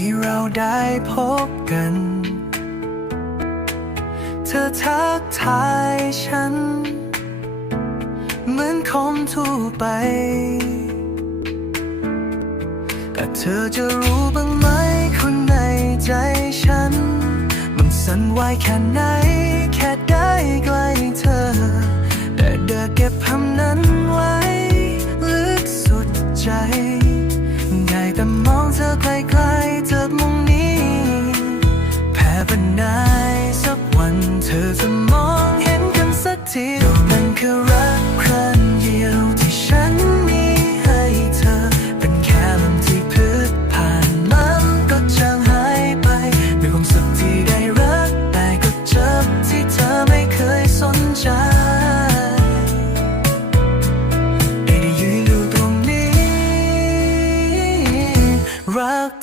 ที่เราได้พบกัน เธอทักทายฉัน เหมือนคมทั่วไป แต่เธอจะรู้บ้างไหมคนในใจฉัน มันสั่นไหวแค่ไหน แค่ได้ใกล้เธอ แต่เดินเก็บคำนั้นไว้ ลึกสุดใจ แต่มองเธอไกลๆจาก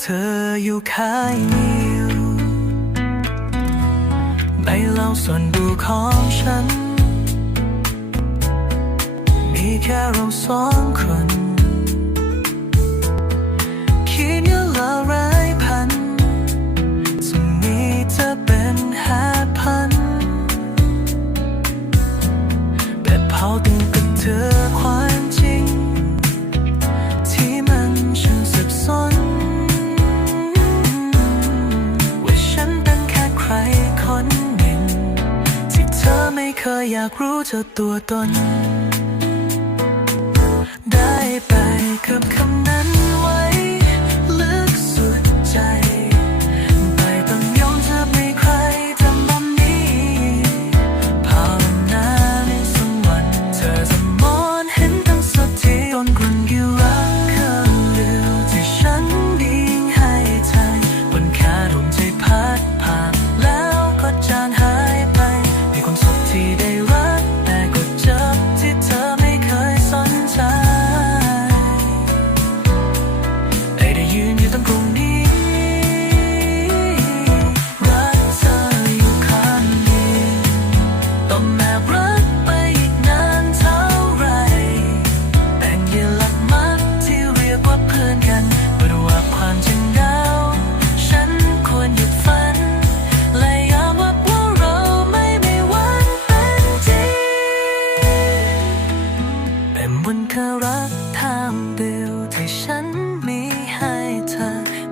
เธออยู่ข้างเดียวในเล่าส่วนดูของฉัน มีแค่เราสองคน คิดเยอะล้วร้ายพันจะมีเธอเป็นห้าพันแบบเผาตึงกับเธอ เคยอยากรู้เธอตัวตน ได้ไปกับคำนั้น